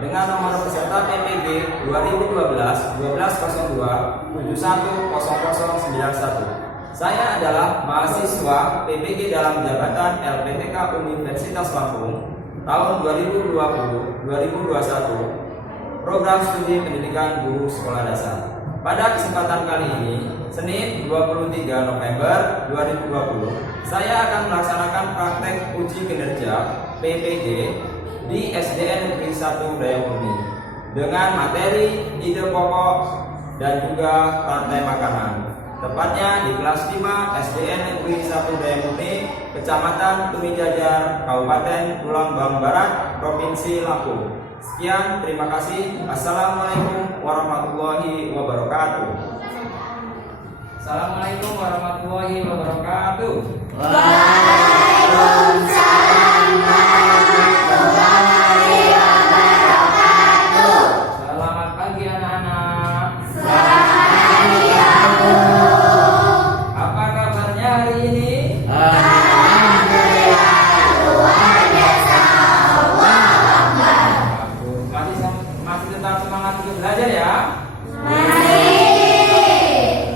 dengan nomor peserta PPG 2012-1202-710091. Saya adalah mahasiswa PPG dalam jabatan LPTK Universitas Lampung tahun 2020-2021, program studi pendidikan guru sekolah dasar. Pada kesempatan kali ini, Senin 23 November 2020, saya akan melaksanakan praktek uji kinerja PPG di SDN Negeri 1 Dayamurni dengan materi ide pokok dan juga rantai makanan. Tepatnya di kelas 5 SDN Negeri 1 Dayamurni, Kecamatan Tumijajar, Kabupaten Tulang Bang Barat, Provinsi Lampung. Sekian, terima kasih. Assalamualaikum warahmatullahi wabarakatuh. Assalamualaikum warahmatullahi wabarakatuh. Waalaikumsalam warahmatullahi wabarakatuh. Selamat pagi anak-anak. Selamat pagi ya Bu. Apa kabarnya hari ini? Alhamdulillah, luar biasa. Allahu Akbar. Masih tetap semangat untuk belajar ya? Mari.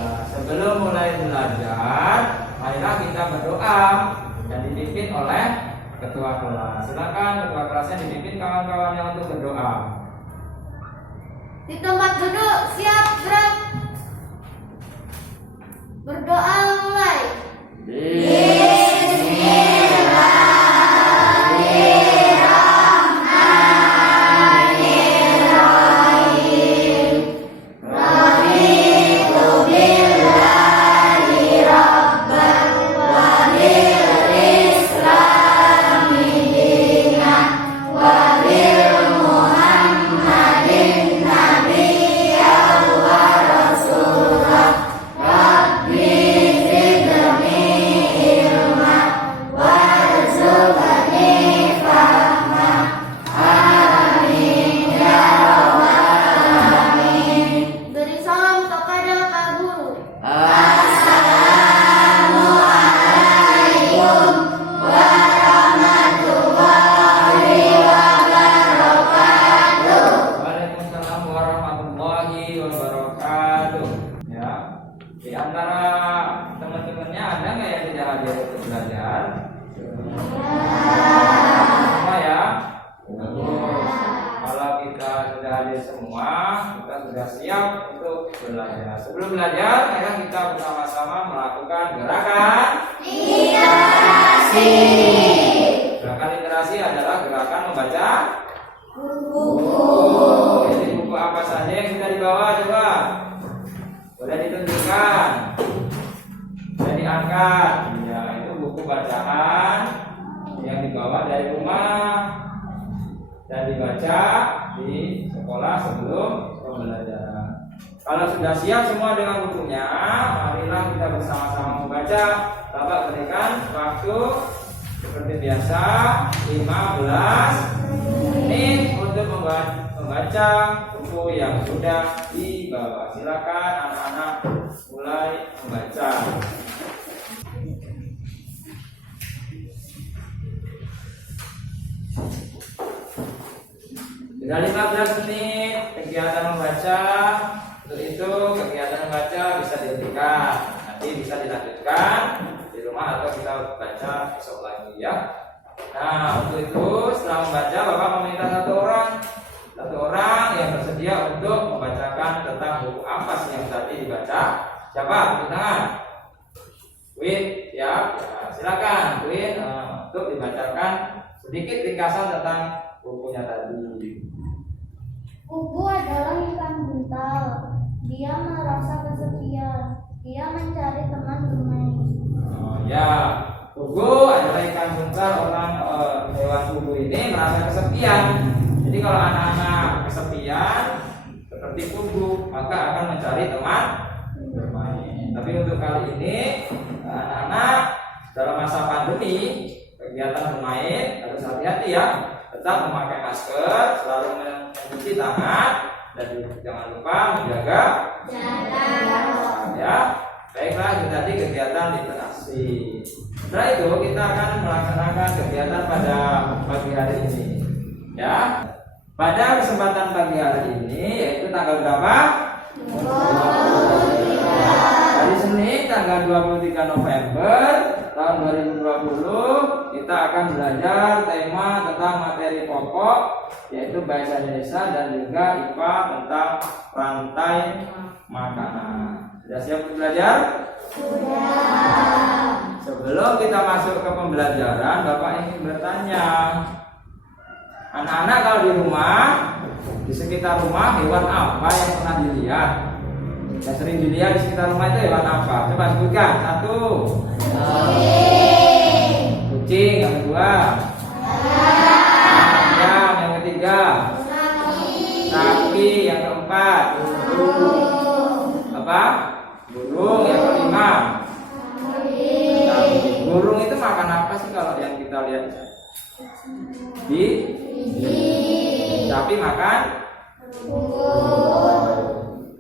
Nah, sebelum mulai belajar, marilah kita berdoa dan dipimpin oleh ketua kelas. Silakan ketua kelasnya dipimpin kawan-kawannya untuk berdoa. Di tempat duduk, siap gerak. Berdoa mulai. Bismillahirrahmanirrahim. Raditu billahi rabban wa bil islami dinan wa bil muhammadin nabiyyan wa rasulah. Rabbi zidni ilma warzuqni fahma. Amin ya rabbal alamin. Beri salam kepada Pak Guru. Assalamualaikum warahmatullahi wabarakatuh. Waalaikumsalam warahmatullahi wabarakatuh. Ya, di antara teman-temannya ada nggak yang tidak hadir untuk belajar? Semua ya. Kalau kita sudah hadir semua, kita sudah siap untuk belajar. Sebelum belajar, mari kita bersama-sama melakukan gerakan. Gerakan literasi adalah gerakan membaca buku. Jadi buku apa saja yang sudah dibawa coba? Boleh ditunjukkan, boleh diangkat. Ya, itu buku bacaan yang dibawa dari rumah dan dibaca di sekolah sebelum pembelajaran. Kalau sudah siap semua dengan bukunya, marilah kita bersama-sama membaca. Bapak berikan waktu seperti biasa 15 menit untuk membaca buku yang sudah dibawa. Silakan anak-anak mulai membaca. Sudah 15 menit kegiatan membaca. Untuk itu kegiatan membaca bisa dihentikan. Nanti bisa dilanjutkan di rumah atau kita baca besok lagi ya. Nah, untuk itu setelah membaca, Bapak meminta satu orang yang bersedia untuk membacakan tentang buku apa sih yang tadi dibaca. Siapa? Angkat tangan. Win, ya, silakan Win untuk dibacakan sedikit ringkasan tentang bukunya tadi. Kuku adalah ikan buntal. Dia merasa kesepian. Dia mencari teman bermain. Oh, ya, kuku adalah ikan buntal. Orang hewan kuku ini merasa kesepian. Jadi kalau anak-anak kesepian seperti kuku, maka akan mencari teman bermain. Tapi untuk kali ini anak-anak dalam masa pandemi kegiatan bermain harus hati-hati ya. Tetap memakai masker, selalu mencuci tangan, dan jangan lupa menjaga jarak. Ya, baiklah itu tadi kegiatan literasi. Setelah itu kita akan melaksanakan kegiatan pada pagi hari ini. Ya, Pada kesempatan pagi hari ini, yaitu tanggal berapa? 23. Hari Senin tanggal 23 November tahun 2020, kita akan belajar tema tentang materi pokok, yaitu bahasa Indonesia dan juga IPA tentang rantai makanan. Sudah siap untuk belajar? Sudah. Sebelum kita masuk ke pembelajaran, Bapak ingin bertanya, anak-anak kalau di rumah, di sekitar rumah, hewan apa yang pernah dilihat? Yang sering dilihat di sekitar rumah itu hewan apa? Coba sebutkan. 1. Kucing. Yang kedua, ayam. Yang ketiga, sapi. Yang keempat, apa? Burung. Yang kelima, burung itu makan apa sih kalau yang kita lihat? Sapi makan.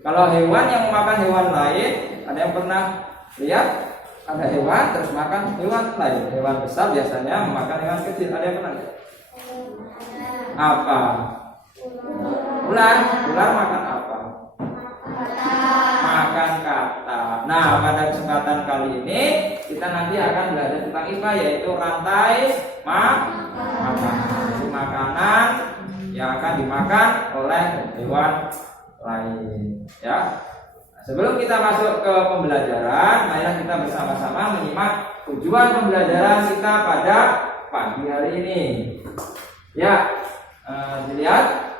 Kalau hewan yang makan hewan lain, ada yang pernah lihat? Ada hewan terus makan hewan lain. Hewan besar biasanya memakan hewan kecil. Ada yang pernah lihat? Apa? Ular. Ular makan apa? Makan kata. Nah, pada kesempatan kali ini kita nanti akan belajar tentang IPA, yaitu rantai makanan. Makanan yang akan dimakan oleh hewan lain, ya. Sebelum kita masuk ke pembelajaran, marilah kita bersama-sama menyimak tujuan pembelajaran kita pada pagi hari ini. Ya, dilihat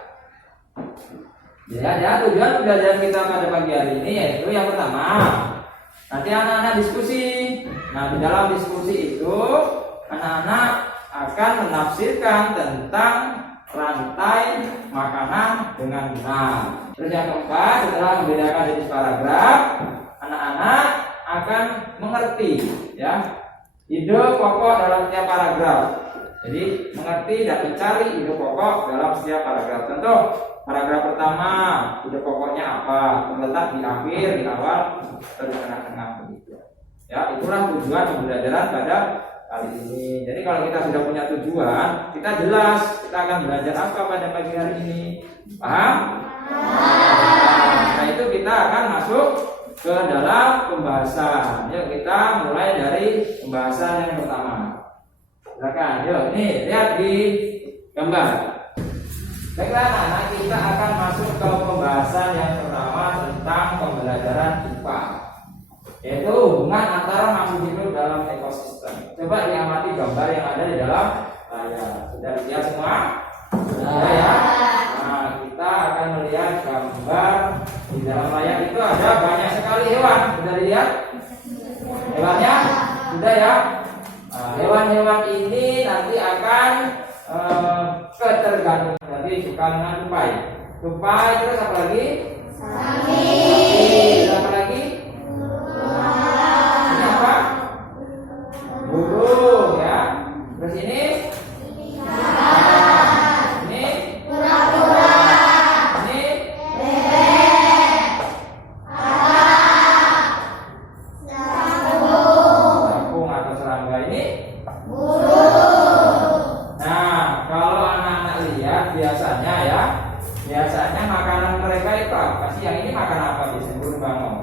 ya, tujuan pembelajaran kita pada pagi hari ini yaitu yang pertama, nanti anak-anak diskusi. Nah, di dalam diskusi itu anak-anak akan menafsirkan tentang rantai makanan dengan benar. Terus yang keempat, setelah membedakan jenis paragraf, anak-anak akan mengerti, ya, ide pokok dalam setiap paragraf. Jadi mengerti dan mencari ide pokok dalam setiap paragraf. Contoh, paragraf pertama, ide pokoknya apa? Terletak di akhir, di awal, atau di tengah-tengah begitu. Ya, itulah tujuan pembelajaran pada kali ini. Jadi kalau kita sudah punya tujuan, kita jelas kita akan belajar apa pada pagi hari ini. Paham? Nah, itu kita akan masuk ke dalam pembahasan. Yuk kita mulai dari pembahasan yang pertama. Silakan. Yuk, nih lihat di gambar. Baiklah, anak-anak, kita akan masuk ke pembahasan yang pertama tentang pembelajaran IPA, yaitu hubungan antara makhluk hidup dalam ekosistem. Coba diamati gambar yang ada di dalam layar. Sudah lihat semua? Sudah ya? Nah, kita akan melihat gambar di dalam layar itu ada banyak sekali hewan. Sudah lihat? Hewannya? Sudah ya? Nah, hewan-hewan ini nanti akan ketergantungan. Nanti suka dengan tupai. Tupai terus apa lagi? Sapi. Apa lagi? Ini apa? Burung, ya. Terus ini? Ini? Kura-kura. Ini? Bebek. Sarung atau serangga. Ini? Nah, kalau anak-anak lihat biasanya ya, biasanya makanan mereka itu apa sih? Yang ini makan apa biasanya? Burung bangau.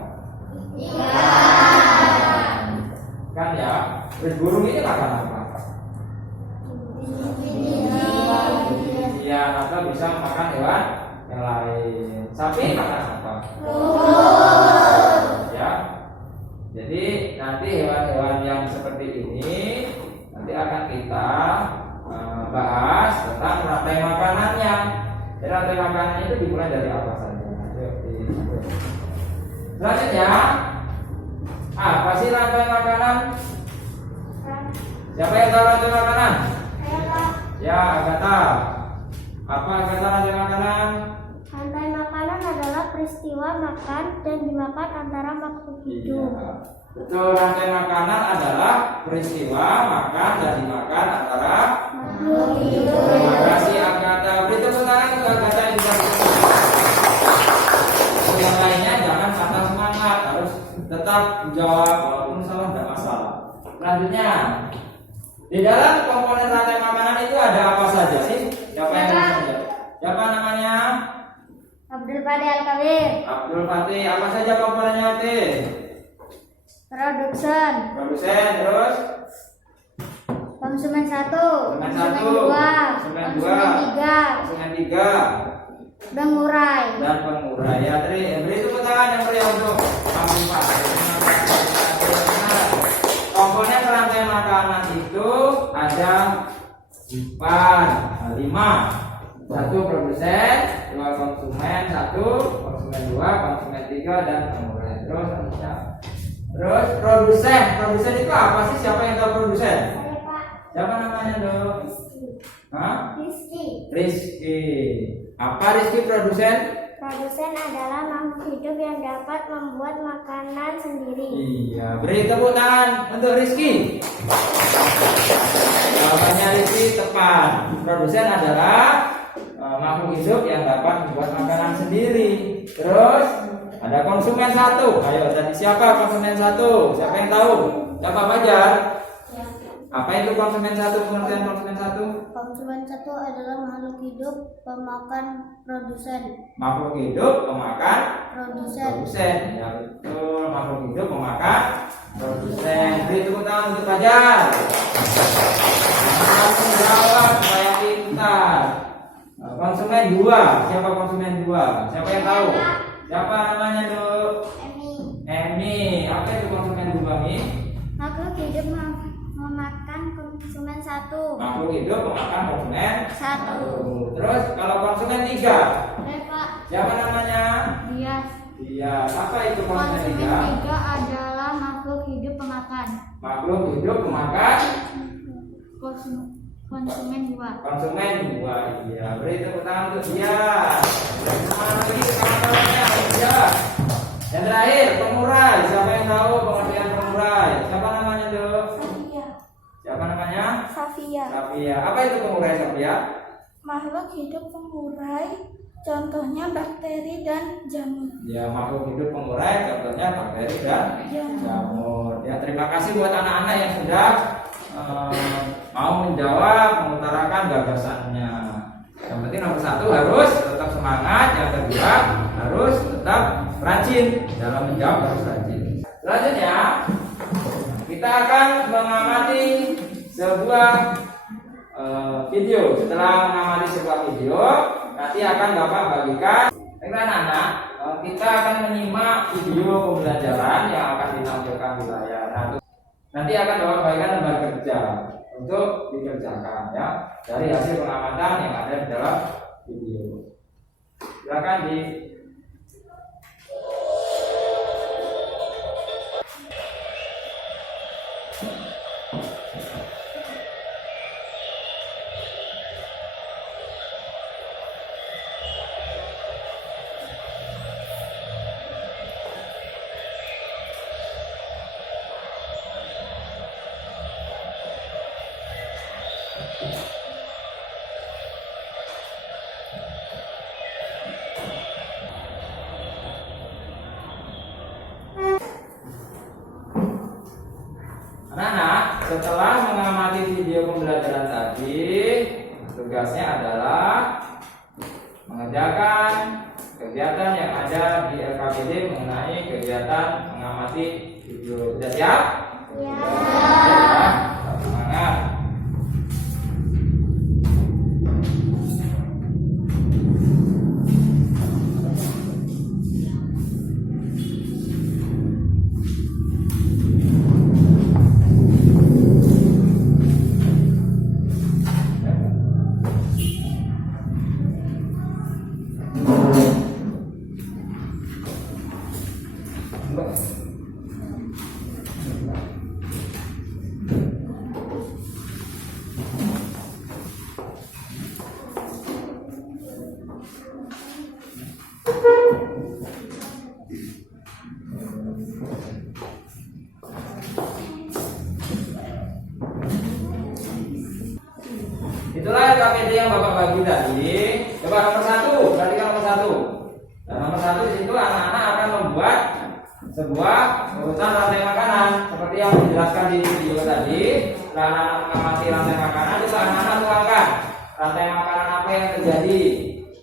Iya. Kan ya. Terus burung ini makan apa? Iya, atau bisa makan hewan yang lain. Sapi makan apa? Ya. Jadi nanti hewan-hewan yang seperti ini nanti akan kita bahas tentang rantai makanannya. Jadi rantai makanannya itu dimulai dari apa saja? Selanjutnya, apa sih rantai makanan? Siapa yang tahu rantai makanan? Ya, Agatha. Apa Agatha rantai makanan? Rantai makanan adalah peristiwa makan dan dimakan antara makhluk hidup. Iya. Betul, rantai makanan adalah peristiwa makan dan dimakan antara Makhluk hidup. Terima kasih Agatha. Beri tepuk tangan untuk Agatha yang bisa. Yang lainnya jangan patah semangat, harus tetap menjawab walaupun salah tidak masalah. Selanjutnya, di dalam komponen rantai makanan itu ada apa saja sih? Siapa yang bisa menjawab? Siapa Abdul Fatih Al-Kabir. Abdul Fatih, apa saja komponennya T? Production. Produsen, terus Konsumen 1. konsumen Konsumen 1, 2. konsumen 2, Konsumen 3. konsumen 3, Pengurai. dan pengurai. Ya, beri tepuk tangan yang meriah untuk Kamu Pak. Komponen rantai makanan itu ada 5. 1 produsen, 2 konsumen, 1 konsumen 2, konsumen 3, dan pengurai. Terus produsen itu apa sih? Siapa yang tahu produsen? Saya Pak. Siapa namanya dong? Rizky. Hah? Rizky. Rizky. Apa Rizky produsen? Produsen adalah makhluk hidup yang dapat membuat makanan sendiri. Iya, beri tepuk tangan untuk Rizky. Jawabannya Rizky tepat. Produsen adalah makhluk hidup yang dapat membuat makanan sendiri. Terus ada konsumen 1. Ayo, tadi siapa konsumen 1? Siapa yang tahu? Siapa Fajar? Ya. Apa itu konsumen 1? Pengertian konsumen 1? Konsumen 1 adalah makhluk hidup pemakan produsen. Makhluk hidup pemakan Produsen. produsen. Ya betul, makhluk hidup pemakan produsen. Beri tepuk tangan untuk Fajar. Langsung jawab supaya pintar. Konsumen 2. Siapa konsumen 2? Siapa yang tahu? Siapa namanya Dok? Emi. Apa itu konsumen 2 nih? Makhluk hidup memakan konsumen 1. Makhluk hidup pemakan konsumen 1. Terus kalau konsumen 3, Pak. siapa namanya? Dias. Iya. Apa itu konsumen Konsumen 3? 3 adalah makhluk hidup pemakan. Makhluk hidup pemakan Konsumen 2. konsumen 2. Iya. Beri tepuk tangan untuk dia. Semangat lagi kawan-kawannya. Iya. Yang terakhir pengurai. Siapa yang tahu pengertian pengurai? Siapa namanya Dok? Safia. Siapa namanya? Safia. Safia. Apa itu pengurai Safia? Makhluk hidup pengurai, contohnya bakteri dan jamur. Ya, makhluk hidup pengurai contohnya bakteri dan jamur. Ya, terima kasih buat anak-anak yang sudah mau menjawab, mengutarakan gagasannya. Yang penting nomor 1 harus tetap semangat, yang kedua harus tetap rajin dalam menjawab, harus rajin. Selanjutnya kita akan mengamati sebuah video. Setelah mengamati sebuah video, nanti akan Bapak bagikan dengan anak-anak. Kita akan menyimak video pembelajaran yang akan ditampilkan di layar. Nanti akan Bapak bagikan lembar kerja untuk dikerjakan ya dari hasil pengamatan yang ada di dalam video. Silakan di anak-anak, setelah mengamati video pembelajaran tadi, tugasnya adalah mengerjakan kegiatan yang ada di LKPD mengenai kegiatan mengamati video. Sudah siap? Ya. Semangat. Itulah KPD yang Bapak bagi tadi. Coba nomor 1, perhatikan nomor 1. Dan nomor 1 di situ anak-anak akan membuat sebuah urutan rantai makanan seperti yang dijelaskan di video tadi. Setelah anak-anak mengamati rantai makanan, itu anak-anak tuangkan rantai makanan apa yang terjadi.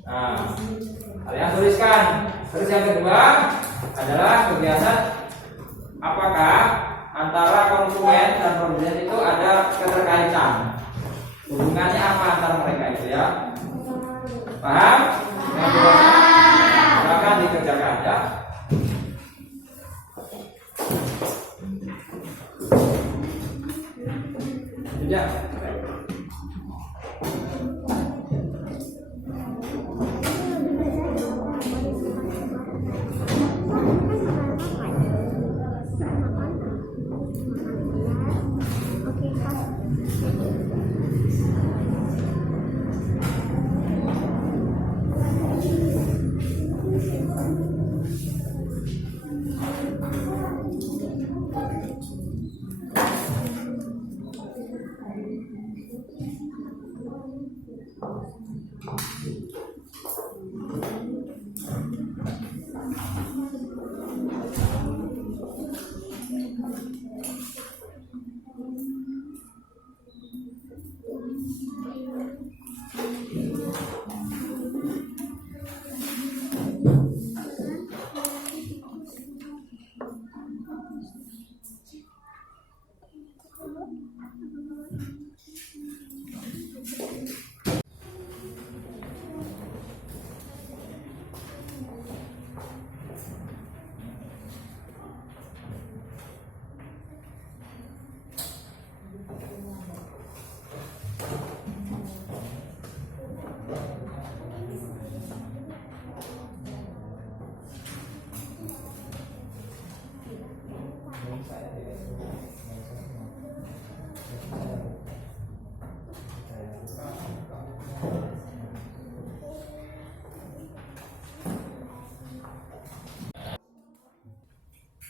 Nah, Kalian tuliskan. Terus yang kedua adalah kebiasaan apakah antara konsumen dan produsen itu ada keterkaitan. Hubungannya apa antara mereka itu ya? Paham? Silakan dikerjakan ya. Ya. Oke, Kak.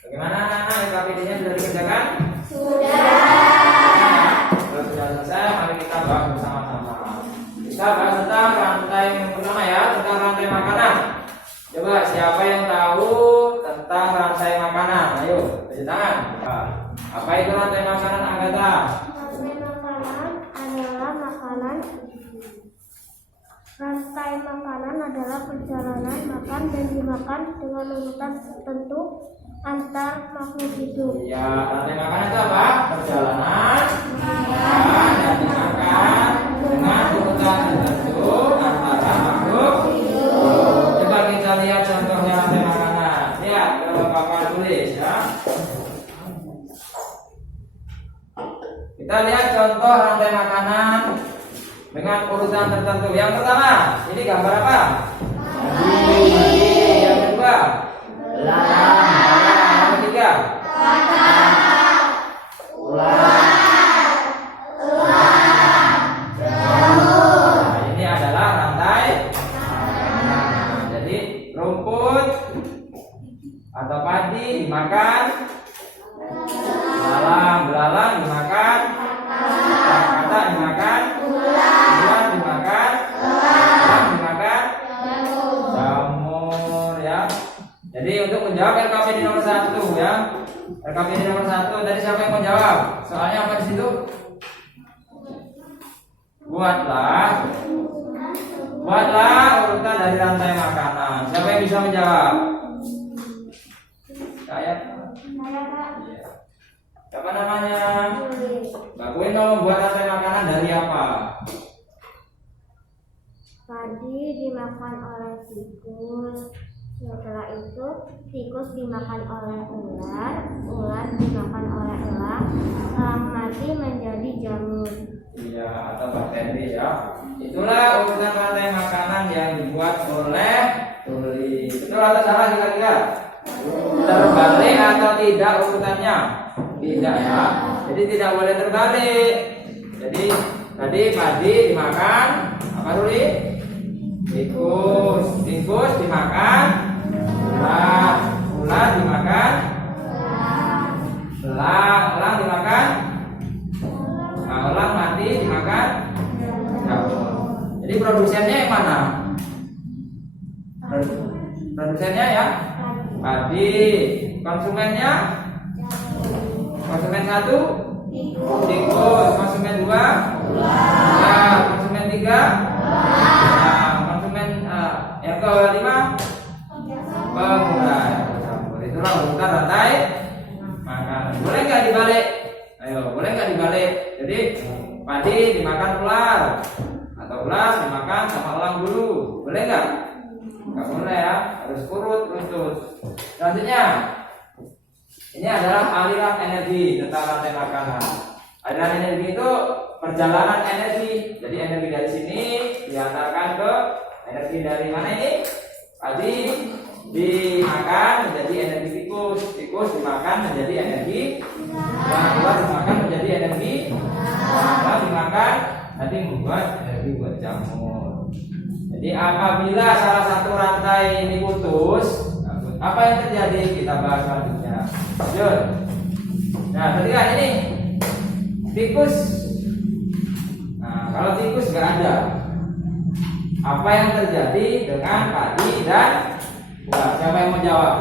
Bagaimana anak-anak LKPD-nya sudah dikerjakan? Kalau sudah selesai, mari kita bahas bersama-sama. Kita bahas tentang rantai yang pertama ya, tentang rantai makanan. Coba siapa yang tahu tentang rantai makanan? Ayo, beri tangan. Apa itu rantai makanan, Agatha? Rantai makanan adalah makanan. Rantai makanan adalah perjalanan makan dan dimakan dengan urutan tertentu antar makhluk hidup. Ya, rantai makanan itu apa? Perjalanan makan dan dimakan dengan urutan tertentu antara makhluk hidup. Coba kita lihat contohnya rantai makanan. Lihat, kalau Bapak tulis ya. Kita lihat contoh rantai makanan dengan urutan tertentu. Yang pertama, ini gambar apa? Yang kedua, yang ketiga, Nah, ini adalah rantai. Jadi rumput atau padi dimakan, belalang dimakan, kata dimakan, buah dimakan, kerang dimakan, jamur ya. Jadi untuk menjawab LKPD nomor 1 ya. LKPD nomor 1 tadi siapa yang menjawab? Soalnya apa di situ? Buatlah urutan dari rantai makanan. Siapa yang bisa menjawab? Saya. Iya. Siapa namanya? Mbak Queen mau membuat rantai makanan dari apa? Padi dimakan oleh tikus. Setelah itu tikus dimakan oleh ular, ular dimakan oleh elang, elang mati menjadi jamur. Iya, atau bakteri ya. Itulah urutan rantai makanan yang dibuat oleh tuli. Betul atau salah kira-kira? Terbalik atau tidak urutannya? Tidak ya. Jadi tidak boleh terbalik. Jadi tadi padi dimakan apa tuli? Tikus dimakan ular dimakan elang dimakan elang mati dimakan jamur. Jadi produsennya yang mana? Produsennya ya padi. Konsumennya konsumen 1 tikus, konsumen 2 ular, konsumen 3 konsumen yang ke-5 padi dimakan ular atau ular dimakan sama elang dulu, boleh nggak? Nggak boleh ya, harus urut runtut. Selanjutnya, ini adalah aliran energi tentang rantai makanan. Aliran energi itu perjalanan energi. Jadi energi dari sini diantarkan ke energi dari mana ini? Padi dimakan menjadi energi tikus, tikus dimakan menjadi energi ular dimakan menjadi energi ular dimakan nanti membuat energi buat jamur. Jadi apabila salah satu rantai ini putus, apa yang terjadi? Kita bahas selanjutnya. Lanjut. Nah, ketika ini tikus. Nah, kalau tikus nggak ada, apa yang terjadi dengan padi dan ular? Siapa yang mau jawab?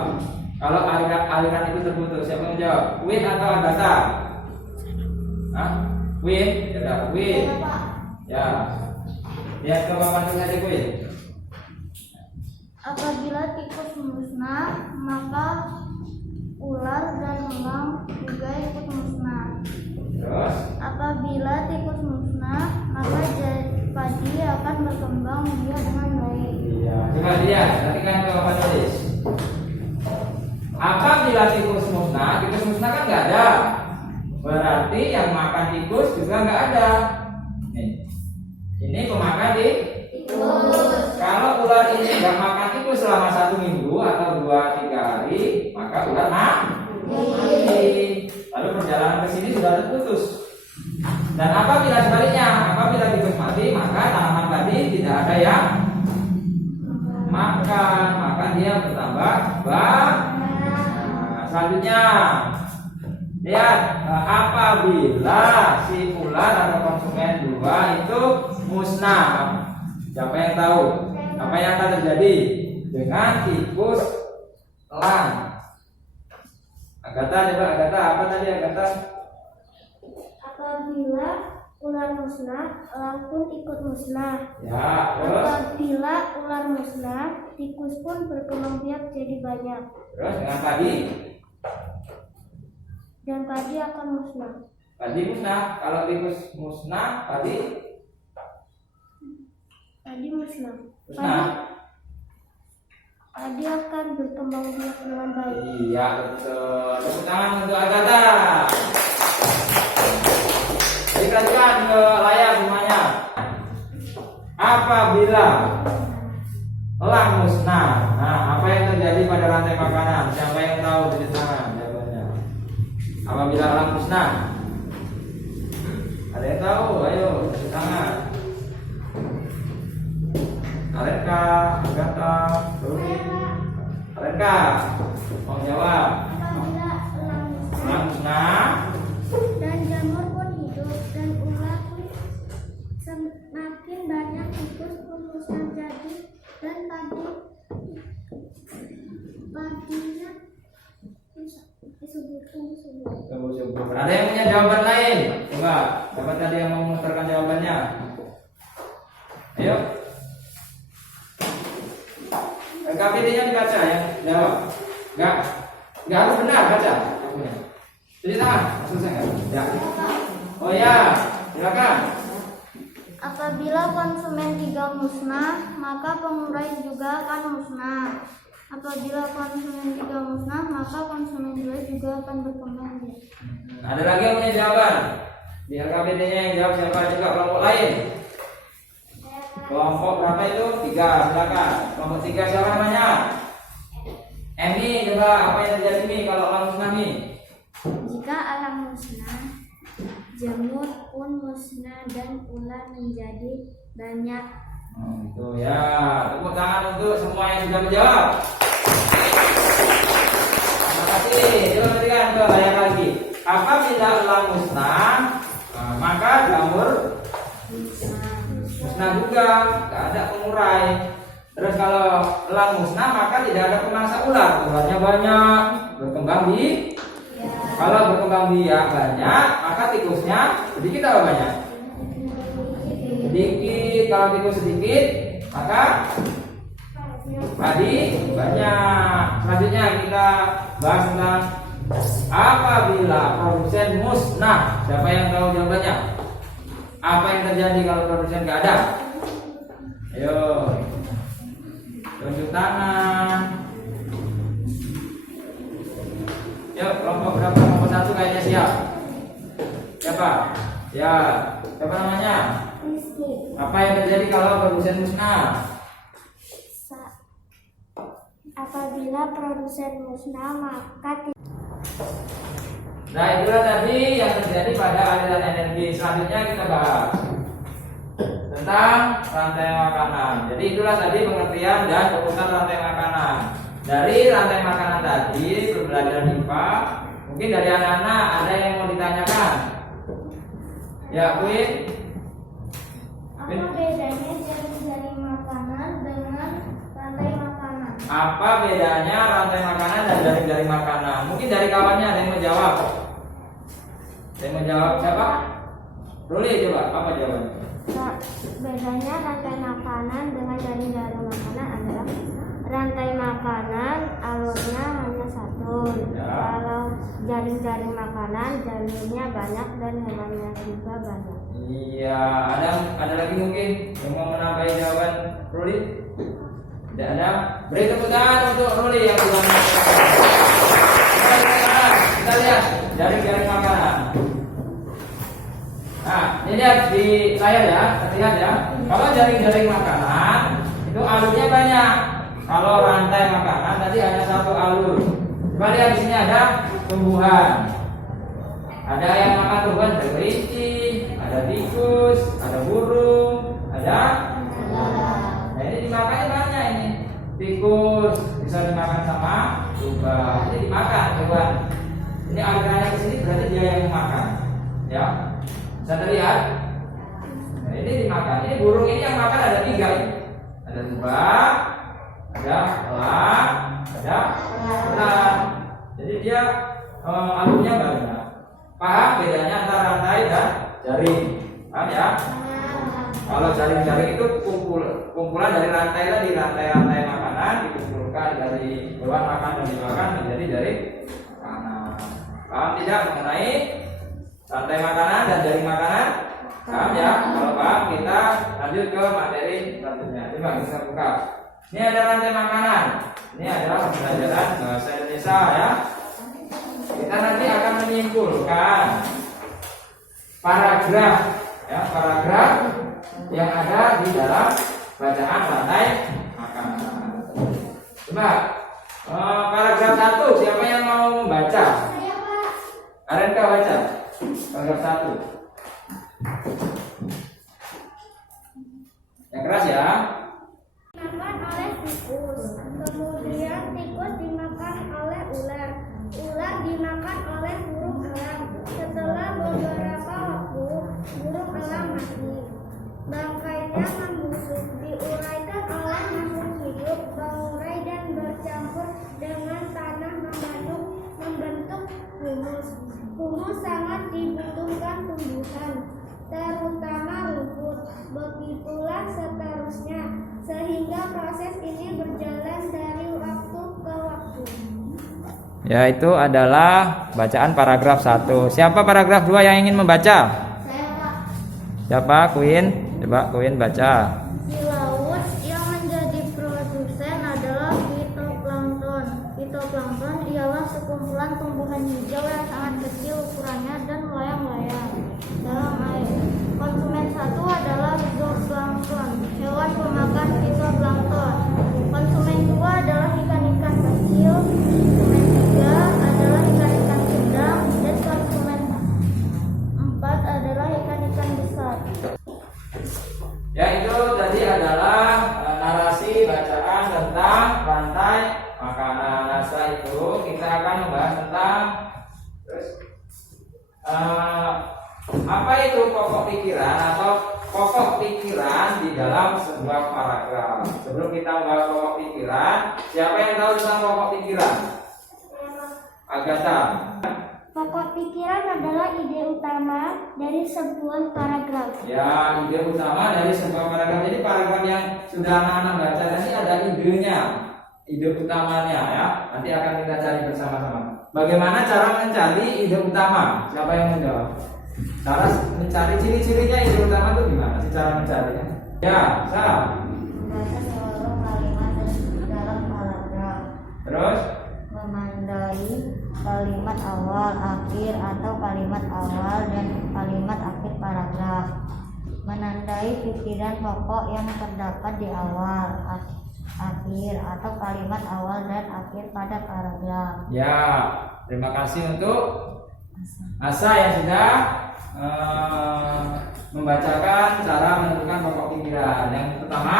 Kalau aliran itu terputus, siapa yang mau jawab? Win atau Agatha? Hah? Win? Ya, Win. Ya. Lihat ke papan tulis Win. Apabila tikus musnah, maka ular dan elang juga ikut musnah. Terus? Apabila tikus musnah, maka padi akan berkembang biak dengan baik. Iya. Coba lihat, perhatikan ke papan tulis. Apabila tikus musnah kan nggak ada. Berarti yang makan tikus juga nggak ada. Nih. Ini pemakan tikus. Kalau ular ini nggak makan tikus selama 1 minggu atau 2-3 hari, maka ular mati. Lalu perjalanan ke sini sudah terputus. Dan apabila sebaliknya, apabila tikus mati, maka tanaman tadi tidak ada yang makan, maka dia bertambah banyak. Selanjutnya, lihat apabila si ular atau konsumen 2 itu musnah, siapa yang tahu apa yang akan terjadi dengan tikus elang? Agatha, coba Agatha, apa tadi Agatha? Apabila ular musnah, elang pun ikut musnah. Ya, terus? Apabila ular musnah, tikus pun berkembang biak jadi banyak. Terus dengan padi? Dan padi akan musnah. Padi musnah. Kalau tikus musnah, padi Musnah. musnah. Padi akan berkembang biak dengan baik. Iya, betul. Tepuk tangan untuk Agatha. Dikatakan ke layar semuanya. Apabila elang musnah, nah apa yang terjadi pada rantai makanan? Siapa yang tahu? Tulis tangan jawabannya. Apabila elang musnah, ada yang tahu? Ayo tulis tangan. Alenka, Agatha, Rudi, Alenka, mau jawab? Apabila Elang musnah. dan jamur pun hidup dan ular pun semakin banyak, tikus pun musnah jadi dan padinya Subur. Ada yang punya jawaban lain? Coba, siapa tadi yang mau memutarkan jawabannya? Ayo. KPD-nya dibaca ya, jawab. Enggak harus benar baca. Jadi tangan, selesai nggak? Ya. Oh ya, silakan. Apabila konsumen 3 musnah, maka pengurai juga akan musnah. Apabila konsumen 3 musnah, maka konsumen 2 juga akan berkembang biak. Ada lagi yang punya jawaban? Di KPD-nya yang jawab siapa juga kelompok lain? Kelompok berapa itu? 3, silakan. Kelompok 3 siapa namanya? Emi, coba apa yang terjadi Mi kalau elang musnah Mi? Jika alam musnah, jamur pun musnah dan ular menjadi banyak. Gitu ya. Tepuk tangan untuk semua yang sudah menjawab. Terima kasih. Coba perhatikan ke layar lagi. Apabila elang musnah, maka jamur musnah juga, tidak ada pengurai. Terus kalau elang musnah maka tidak ada pemangsa ular, ularnya banyak, berkembang biak. Kalau berkembang biak banyak, maka tikusnya sedikit atau banyak? Sedikit. Kalau tikus sedikit, maka padi banyak. Selanjutnya kita bahas tentang apabila produsen musnah. Siapa yang tahu jawabannya? Apa yang terjadi kalau produsen nggak ada? Ayo, tunjuk tangan. Yuk, kelompok berapa? Kelompok 1 kayaknya siap. Siapa? Ya, siapa namanya? Rizky. Apa yang terjadi kalau produsen musnah? Apabila produsen musnah maka Nah, itulah tadi yang terjadi pada aliran energi. Selanjutnya kita bahas tentang rantai makanan. Jadi itulah tadi pengertian dan urutan rantai makanan. Dari rantai makanan tadi pembelajaran IPA, mungkin dari anak-anak ada yang mau ditanyakan? Ya, Queen. apa bedanya jaring-jaring makanan dengan rantai makanan? Apa bedanya rantai makanan dan jaring-jaring makanan? Mungkin dari kawannya ada yang menjawab. Ada yang menjawab siapa? Ruli coba, apa jawabannya? Bedanya rantai makanan dengan jaring-jaring makanan adalah rantai makanan alurnya hanya satu. Ya. Kalau jaring-jaring makanan jalurnya banyak dan hewannya juga banyak. Iya, ada lagi mungkin yang mau menambahi jawaban Ruli? Tidak ada. Beri tepuk tangan untuk Ruli yang sudah kita lihat jaring-jaring makanan. Nah, ini lihat di layar ya, terlihat ya. Kalau jaring-jaring makanan itu alurnya banyak. Kalau rantai makanan tadi hanya satu alur. Coba lihat di sini ada tumbuhan. Ada yang makan tumbuhan, ada kelinci, ada tikus, ada burung, ada. Nah, ini dimakannya banyak ini. Tikus bisa dimakan sama domba. Ini dimakan hewan. Ini alirannya ke sini berarti dia yang memakan. Ya. Bisa terlihat? Nah, ini dimakan. Ini burung ini yang makan ada 3 ini. Ada domba, ada elang, ada elang. Jadi dia alurnya banyak. Paham bedanya antara rantai dan jaring? Paham ya? Kalau jaring-jaring itu kumpulan dari rantai tadi, rantai-rantai makanan dikumpulkan dari hewan makan dan dimakan menjadi jaring makanan. Paham tidak mengenai rantai makanan dan jaring makanan? Paham ya? Kalau paham kita lanjut ke materi selanjutnya. Coba kita buka. Ini ada rantai makanan. Ini adalah pembelajaran bahasa Indonesia ya. Kita nanti akan menyimpulkan paragraf ya, paragraf yang ada di dalam bacaan rantai makanan. Coba paragraf 1 siapa yang mau membaca? Saya, Pak. Arenka baca paragraf 1. Yang keras ya. Dimakan oleh tikus, kemudian tikus dimakan oleh ular, ular dimakan oleh burung elang. Setelah beberapa waktu, burung elang mati. Bangkainya membusuk, diuraikan oleh makhluk hidup, mengurai dan bercampur dengan tanah membentuk humus. Humus sangat dibutuhkan tumbuhan, terutama rumput. Begitulah seterusnya, sehingga proses ini berjalan dari waktu ke waktu. Ya, itu adalah bacaan paragraf 1. Siapa paragraf 2 yang ingin membaca? Saya, Pak. Siapa? Queen? Coba Queen baca. Di laut yang menjadi produsen adalah fitoplankton. Fitoplankton ialah sekumpulan tumbuhan hijau yang sangat kecil ukurannya dan melayang-layang dalam air. Konsumen 1 adalah zooplankton, hewan pemakan fitoplankton. Konsumen 2 adalah ikan-ikan kecil. Konsumen 3 adalah ikan-ikan sedang, dan konsumen 4 adalah ikan-ikan besar. Ya, itu tadi adalah narasi bacaan tentang rantai makanan. Nah, setelah itu kita akan membahas tentang apa itu pokok pikiran atau pokok pikiran di dalam sebuah paragraf. Sebelum kita membahas pokok pikiran, siapa yang tahu tentang pokok pikiran? Agatha. Pokok pikiran adalah ide utama dari sebuah paragraf. Ya, ide utama dari sebuah paragraf. Jadi paragraf yang sudah anak-anak baca tadi ada idenya, ide utamanya ya. Nanti akan kita cari bersama-sama. Bagaimana cara mencari ide utama? Siapa yang menjawab? Cara mencari ciri-cirinya yang utama itu gimana sih cara mencarinya? Ya, Membaca seluruh kalimat dalam paragraf. terus Menandai kalimat awal, akhir, atau kalimat awal dan kalimat akhir paragraf. Menandai pikiran pokok yang terdapat di awal, akhir, atau kalimat awal dan akhir pada paragraf. ya, terima kasih untuk Asa yang sudah membacakan cara menentukan pokok pikiran. Yang pertama,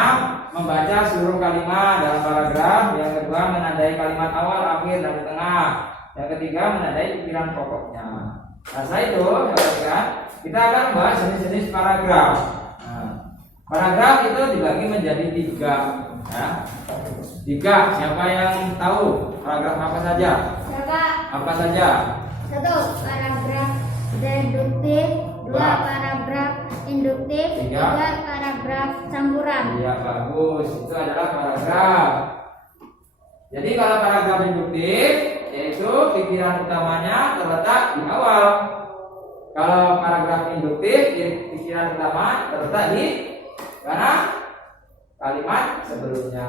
membaca seluruh kalimat dalam paragraf. Yang kedua, menandai kalimat awal, akhir, dan di tengah. Yang ketiga, menandai pikiran pokoknya. Nah, setelah itu, ya, kita akan membahas jenis-jenis paragraf. Nah, paragraf itu dibagi menjadi tiga. Ya. Tiga, siapa yang tahu paragraf apa saja? Kakak. Apa saja? 1. Paragraf deduktif. 2. Dua. Paragraf induktif. 3. 3. Paragraf campuran. Iya, bagus. Itu adalah paragraf. Jadi kalau paragraf induktif, yaitu pikiran utamanya terletak di awal. Kalau paragraf induktif, pikiran utama terletak di mana? Kalimat sebelumnya.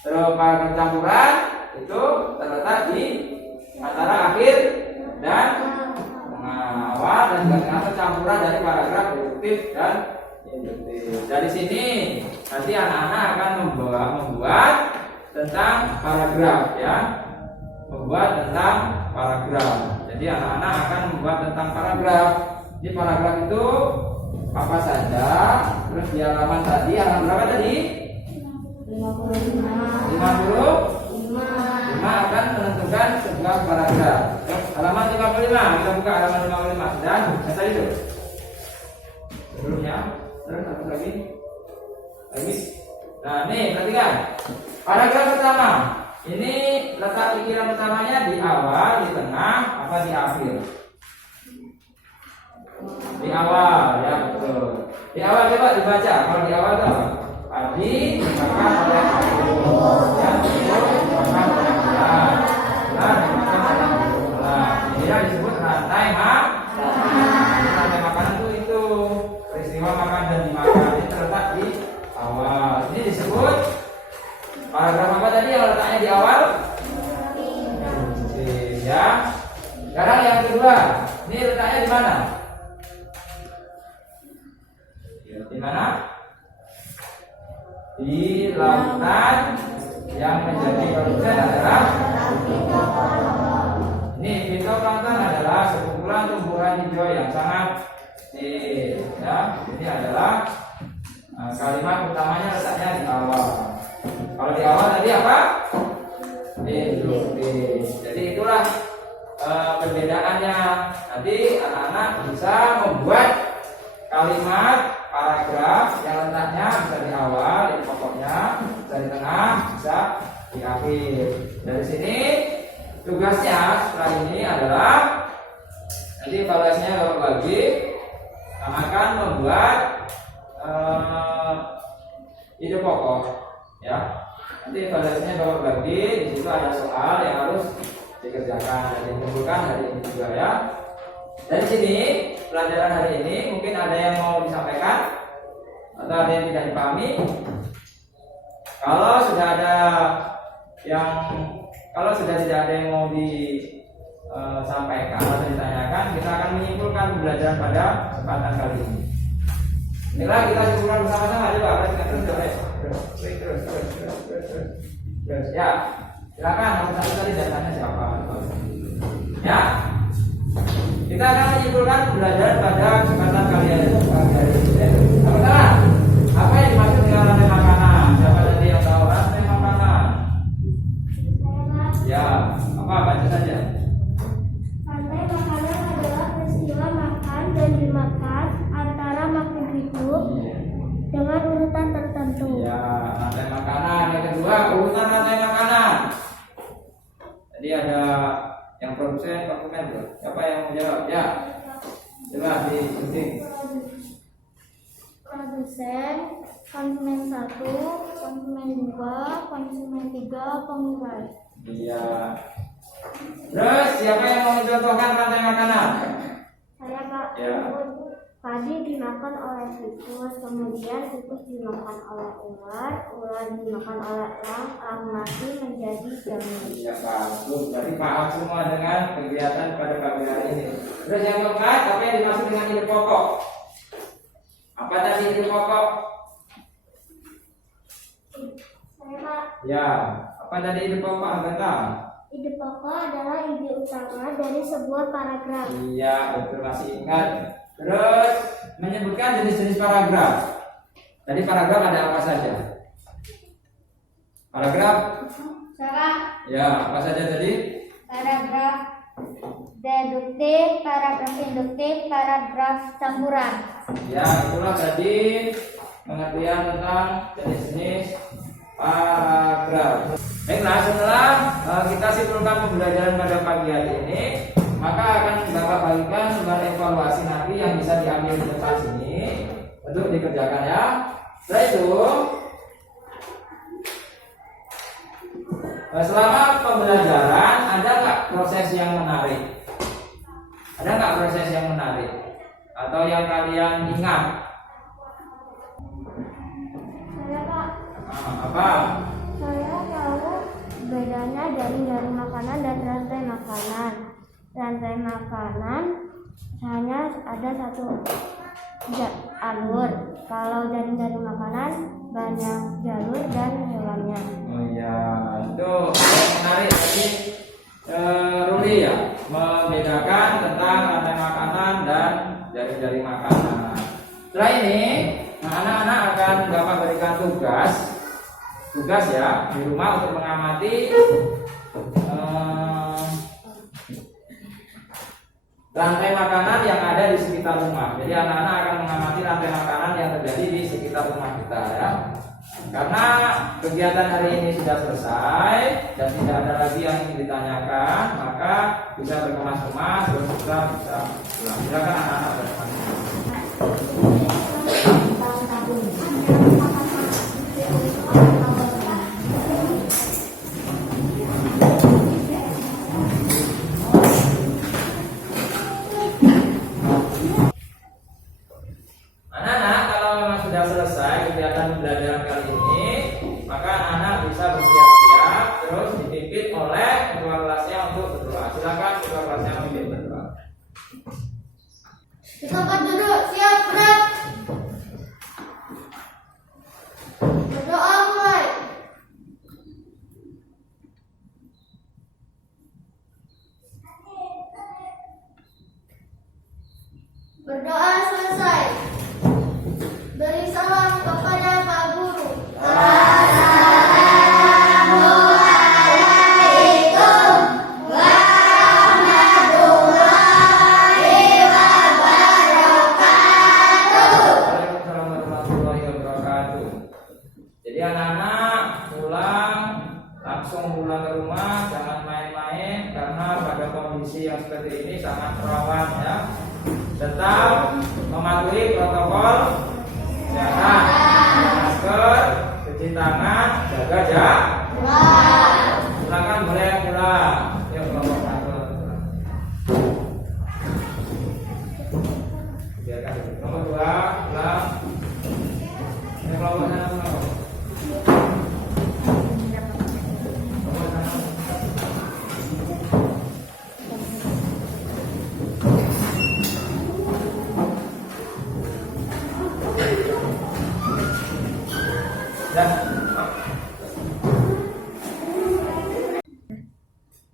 Terus paragraf campuran itu terletak di antara akhir dan awal, dan juga campuran dari paragraf deduktif dan induktif. Dari sini nanti anak-anak akan membuat tentang paragraf, ya, membuat tentang paragraf. Jadi anak-anak akan membuat tentang paragraf. Di paragraf itu apa saja? Terus di halaman tadi, halaman berapa tadi? 55 akan menentukan sebuah paragraf. Halaman 55, kita buka halaman 55 dan kata itu. Sebelumnya, terus satu lagi. Nah, nih perhatikan. Paragraf pertama. Ini letak pikiran utamanya di awal, di tengah, apa di akhir? Di awal, ya betul. Di awal coba dibaca. Kalau di awal itu apa? Padi dimakan oleh ayam, yang dimakan oleh bulan, dimakan oleh bulan. Ini yang disebut rantai makanan. Rantai makanan itu peristiwa makan dan dimakan. Ini terletak di awal. Ini disebut paragraf apa tadi yang letaknya di awal? Ya. Sekarang yang kedua, ini letaknya di mana? Di mana? Di lautan yang menjadi produsen adalah ini fitoplankton adalah sekumpulan tumbuhan hijau yang sangat kecil, ya. Ini adalah kalimat utamanya letaknya di awal. Kalau di awal tadi apa? Induktif. Jadi itulah perbedaannya. Nanti anak-anak bisa membuat kalimat paragraf yang letaknya bisa di awal, di pokoknya, bisa di tengah, bisa di akhir. Dari sini tugasnya setelah ini adalah nanti evaluasinya Bapak bagi akan membuat ide pokok, ya. Nanti evaluasinya Bapak bagi, di situ ada soal yang harus dikerjakan dan dikumpulkan hari ini juga, ya. Dari sini pelajaran hari ini mungkin ada yang mau disampaikan atau ada yang tidak dipahami. Kalau sudah tidak ada yang mau disampaikan atau ditanyakan, kita akan menyimpulkan pembelajaran pada kesempatan kali ini. Inilah kita simpulkan bersama-sama. Coba terus. Ya, silakan. Nomor satu tadi datanya siapa? Ya. Kita akan menyimpulkan pembelajaran pada kesempatan kali ini. Apa? Apa yang dimaksud dengan rantai makanan? Siapa tadi yang tahu rantai makanan? Ya, apa baca saja. Rantai makanan adalah peristiwa makan dan dimakan antara makhluk hidup dengan urutan tertentu. Ya, rantai makanan. Yang kedua, urutan rantai makanan. Jadi ada yang produsen, konsumen, siapa yang mau jawab? Ya, coba disunting. Produsen, konsumen 1, konsumen 2, konsumen 3, pengurai. Iya. Terus siapa yang mau mencontohkan rantai makanan? Saya Saya Pak. Ya. Padi dimakan oleh tikus, kemudian tikus dimakan oleh ular, ular dimakan oleh elang, elang mati menjadi jamur. Ya bagus, berarti paham semua dengan kegiatan pada pagi hari ini. Terus yang keempat, apa yang dimaksud dengan ide pokok? Apa tadi ide pokok? Saya Pak. Ya, apa tadi ide pokok Agatha? Ide pokok adalah ide utama dari sebuah paragraf. Iya, betul, masih ingat. Terus menyebutkan jenis-jenis paragraf. Tadi paragraf ada apa saja? Paragraf? Saya Ya, apa saja tadi? paragraf deduktif, paragraf induktif, paragraf campuran. Ya, itulah tadi pengertian tentang jenis-jenis paragraf. Baiklah, setelah kita simpulkan pembelajaran pada pagi hari ini, maka akan Bapak bagikan sebagai evaluasi nanti yang bisa diambil di tempat sini untuk dikerjakan ya. Setelah itu, selama pembelajaran ada nggak proses yang menarik? Ada nggak proses yang menarik? Atau yang kalian ingat? Saya Pak. Apa? Saya tahu bedanya jaring-jaring makanan dan rantai makanan. Rantai makanan hanya ada satu alur. Kalau jaring-jaring makanan banyak jalur dan hewannya. Oh iya, itu yang menarik tadi Ruli ya, membedakan tentang rantai makanan dan jaring-jaring makanan. Setelah ini, anak-anak akan Bapak berikan tugas ya di rumah untuk mengamati rantai makanan yang ada di sekitar rumah. Jadi anak-anak akan mengamati rantai makanan yang terjadi di sekitar rumah kita ya. Karena kegiatan hari ini sudah selesai dan tidak ada lagi yang ingin ditanyakan, maka bisa berkemas-kemas terus kita bisa pulang. Silakan anak-anak berkemas. Anak-anak, kalau memang sudah selesai kegiatan pembelajaran kali ini, maka anak-anak bisa bersiap-siap terus dipimpin oleh ketua kelasnya untuk berdoa. Silakan ketua kelasnya memimpin berdoa. Di tempat duduk, siap, gerak. Berdoa mulai. Berdoa selesai. Beri salam kepada Pak Guru. Waalaikumsalam warahmatullahi wabarakatuh. Jadi anak-anak langsung pulang ke rumah, jangan main-main karena pada kondisi yang seperti ini sangat rawan ya. Tetap mematuhi protokol kesehatan, pakai masker, cuci tangan, jaga jarak. Silakan boleh pulang. Yuk kelompok satu. Biarkan dulu. Nomor 2 pulang. Ini kelompok sana pulang. Kelompok sana. Ya.